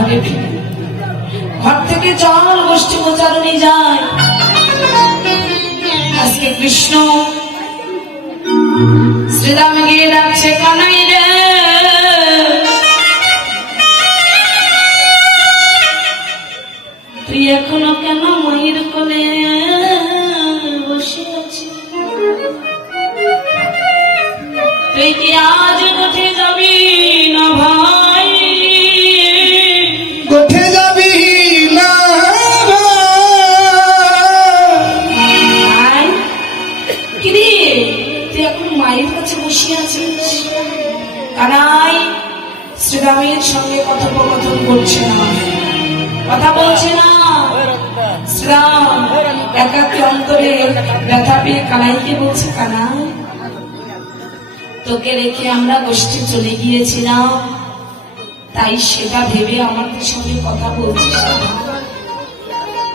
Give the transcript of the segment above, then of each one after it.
ঘরে ফিরে ঘর থেকে চল গোষ্ঠী গোচারণে যায়। আজকে কৃষ্ণ শ্রীরাম গিয়ে ডাকছে, কানাই রে তুই এখনো কেন মায়ের কোলে বসে আছিস? তুই কি আজ কোঠে যাবি না ভাই? কোঠে যাবি না ভাই? কি রে তুই এখন মায়ের কাছে বসে আছিস? কানাই শ্রীরামের সঙ্গে কথোপকথন করছে না, কথা বলছে না। শ্রীরাম একাকী অন্তরে ব্যথা পেয়ে কানাইকে বলছে, কানাই তোকে রেখে আমরা গোষ্ঠী চলে গিয়েছিলাম, তাই সেটা ভেবে আমাদের সঙ্গে কথা বলছিস না।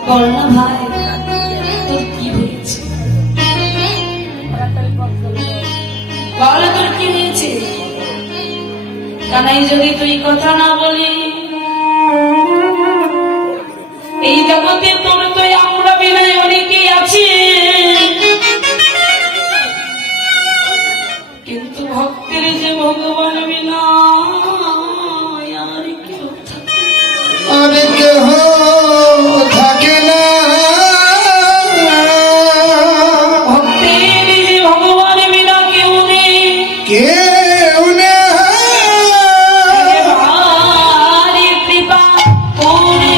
বল না ভাই তোর কি হয়েছে, বল তোর কি হয়েছে? কানাই যদি তুই কথা না বলি এই জগতে তোর তো আমরা বিনয় অনেকেই আছি, কিন্তু ভক্তের যে ভগবান বিনা আর কেউ থাকে? আরে কেহ থাকে না। ভক্তের যে ভগবান বিনা কেউ নেই, কেউ না। ভারী কৃপা করে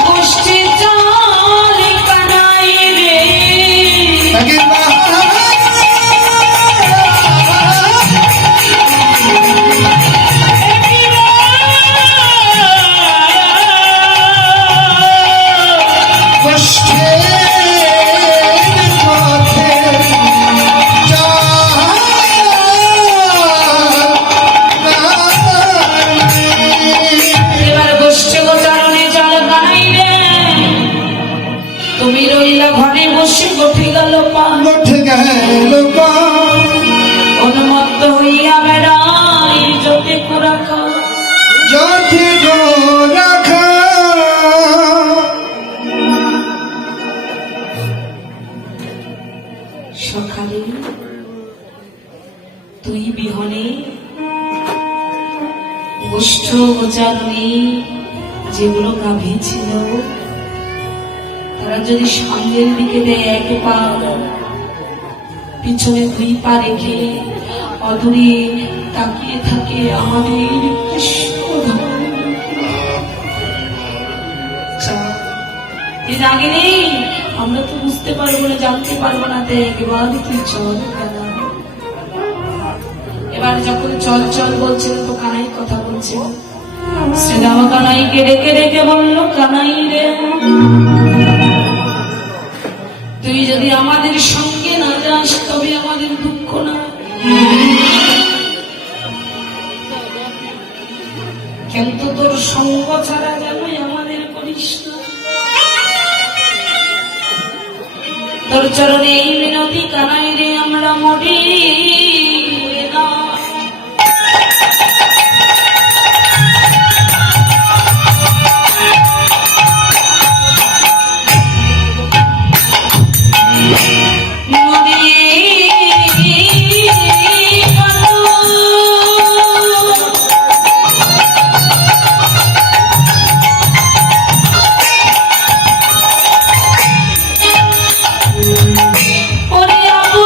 গোষ্ঠী চলে কানাই রে। থাকে না। এবার গোষ্ঠী গোচারণে চল কানাই রে। তুমি রইলা ঘরে বসে গোঠে গেল পা, উঠে গেল পা। উন্মত্ত হইয়া বেড়াই জোটে কুরাখা। যথে গো রাখা। সকালে তুই বিহনে গোষ্ঠ গোচারণে যেগুলো গাভী ছিল তারা যদি সামনের দিকে দেয় এক পা, পিছনে দুই পা রেখে অদূরে তাকিয়ে থাকে আমাদের কৃষ্ণধাম। আগে নেই আমরা তো বুঝতে পারবো না, জানতে পারবো না, একবার তুই চল কানা। এবার যখন চল চল বলছেন তো কানাই কথা বলছেন। শ্রীরাম কানাইকে ডেকে ডেকে বললো, কানাই রে তুই যদি আমাদের সঙ্গে না যাস তবে আমাদের দুঃখ না, কিন্তু তোর সঙ্গ ছাড়া যেন আমাদের করিস না। তোর চরণে এই মিনতি কানাই রে আমরা মরি না। ওরে আবু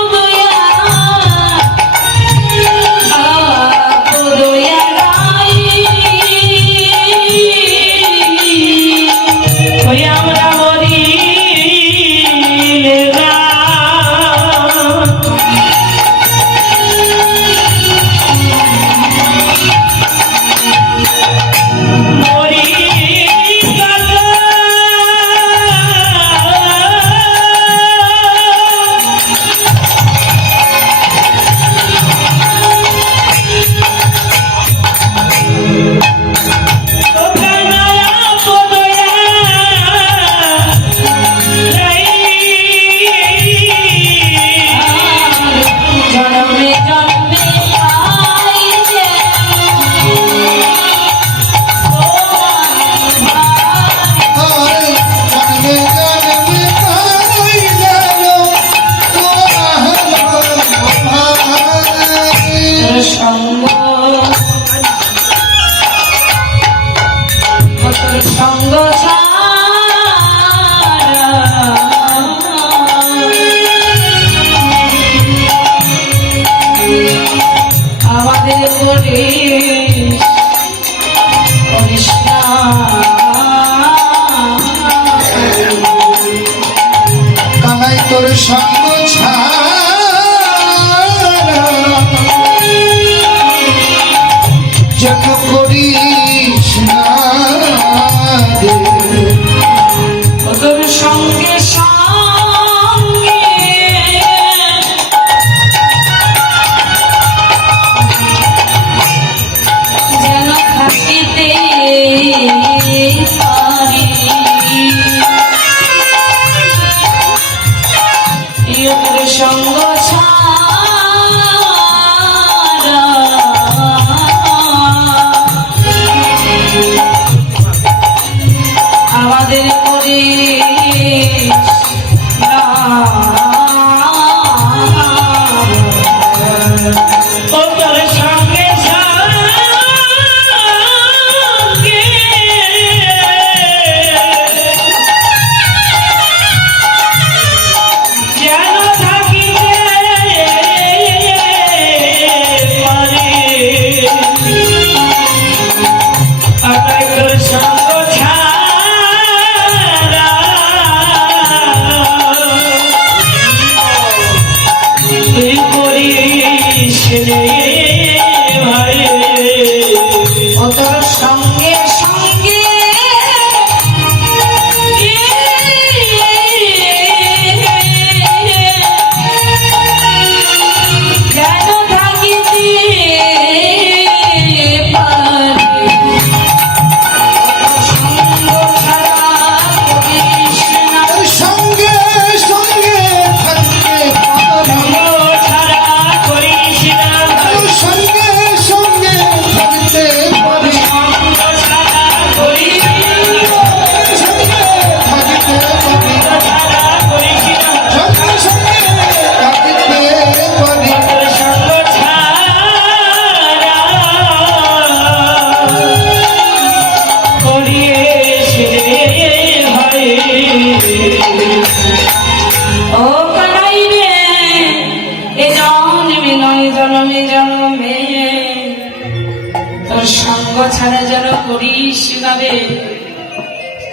করিস যাবে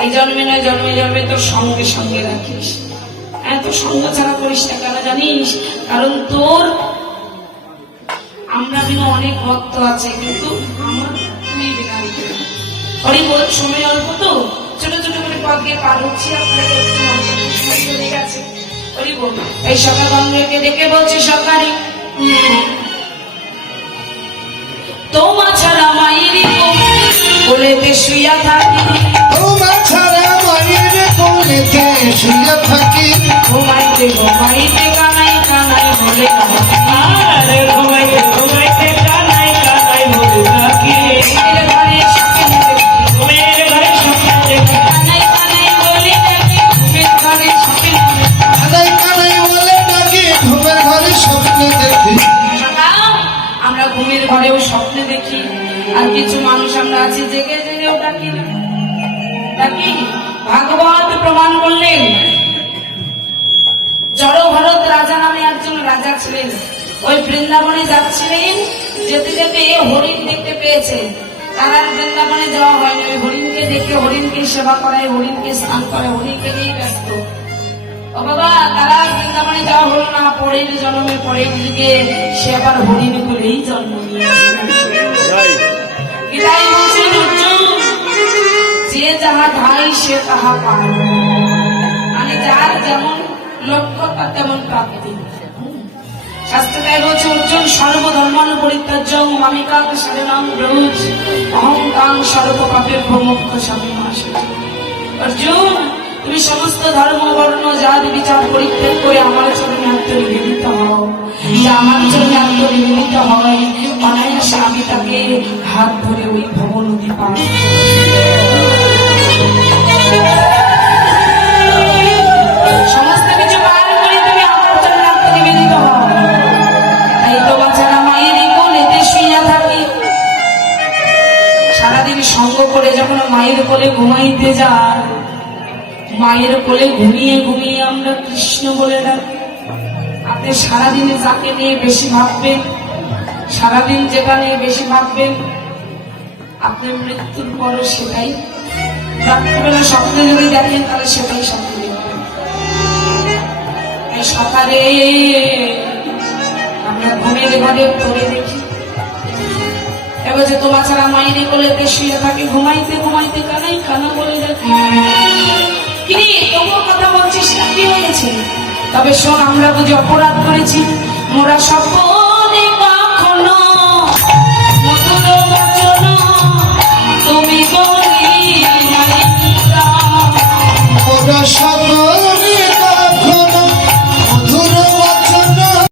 এই জন্মে না জন্মে জন্মে তোর সঙ্গে সঙ্গে রাখিস। এত সঙ্গ ছাড়া করিস না কেন জানিস? কারণ তোর আমরা বিনা অনেক ভক্ত আছে, কিন্তু আমার তুই বিনা দিতে না। হরি বল, সময় অল্প তো, ছোট ছোট করে পথ দিয়ে পার হচ্ছি, আপনাদের একটু মঞ্চের সময় চলে গেছে। হরি বল। এই সকাল গঙ্গাকে ডেকে বলছে, সকালে তোমা ছাড়া মায়ের কোলেতে শুইয়া থাকি, তোমার ছাড়া মায়ের কোলেতে শুয়ে থাকি, ঘুমাইতে ঘুমাইতে কানাই কানাই বলে আরে ঘুমাইতে ঘুমাইতে কানাই কানাই বলে থাকি, ঘরের ঘরে স্বপ্ন দেখি, ঘুমের ঘরে স্বপ্ন দেখি, কানাই কানাই বলে ডাকি, ঘুমের ঘরে স্বপ্ন দেখি। কানাই কানাই বলে ডাকি, ঘুমের ঘরে স্বপ্ন দেখি। আমরা ঘুমের ঘরেও স্বপ্ন দেখি, আর কিছু মানুষ আমরা আছি জেগে জেগেও ডাকি না। ডাকি ভাগবত প্রমাণ করলেন। জড় ভরত রাজা নামে একজন রাজা ছিলেন, ওই বৃন্দাবনে যাচ্ছিলেন, যেতে যেতে হরিণ দেখতে পেয়েছে। তার আর বৃন্দাবনে যাওয়া হয়নি, ওই হরিণকে দেখে হরিণকে সেবা করায়, হরিণকে স্নান করায়, হরিণকে নিয়ে ব্যস্ত। ও বাবা, তারা আর বৃন্দাবনে যাওয়া হলো না। পরের জন্মে পরের যুগে সে আবার হরিণ করেই জন্ম গীতাই বলছেন, অর্জুন যে যাহা ধাই সে তাহা পায়, মানে যার যেমন লক্ষ্য তার তেমন প্রাপ্তি। শাস্ত্রটাই বলছে, অর্জুন সর্বধর্মান পরিত্যাজ্যং মামিকাং শরণং ব্রজ অহং তাং সর্ব পাপের প্রমুখ স্বামী মাসে। অর্জুন, তুমি সমস্ত ধর্ম বর্ণ জাত বিচার পরিত্যাগ করে আমার চরণে আত্মনিবেদিত হও। যে আমার চরণে আত্মনিবেদিত হয়, অনায়াসে আমি তাকে হাত ধরে ওই ভব নদী পার করব। সমস্ত কিছু পার করে তুমি আমার চরণে আত্মনিবেদিত হও। তাই তো বাচ্চারা মায়ের কোলেতে শুইয়া থাকি। সারাদিন সঙ্গ করে যখন মায়ের কোলে ঘুমাইতে যায়, মায়ের কোলে ঘুমিয়ে ঘুমিয়ে আমরা কৃষ্ণ বলে ডাকি। আপনি সারাদিনে যাকে নিয়ে বেশি ভাববেন, সারাদিন যেটা নিয়ে বেশি ভাববেন, আপনার মৃত্যুর পরও সেটাই। রাত্রিবেলা স্বপ্নে যদি দেখেন, তাহলে সেটাই স্বপ্নে দেখবেন। সকালে আমরা ঘুমের ঘরে পড়ে দেখি, এবার যে তোমার ছাড়া মায়ের কোলেতে শুয়ে থাকে, ঘুমাইতে ঘুমাইতে কানাই কানা বলে দেখি। কিরে, তবুও কথা বলছিস না, কি হয়েছে? তবে শোন, আমরা বুঝি অপরাধ করেছি, মোরা সব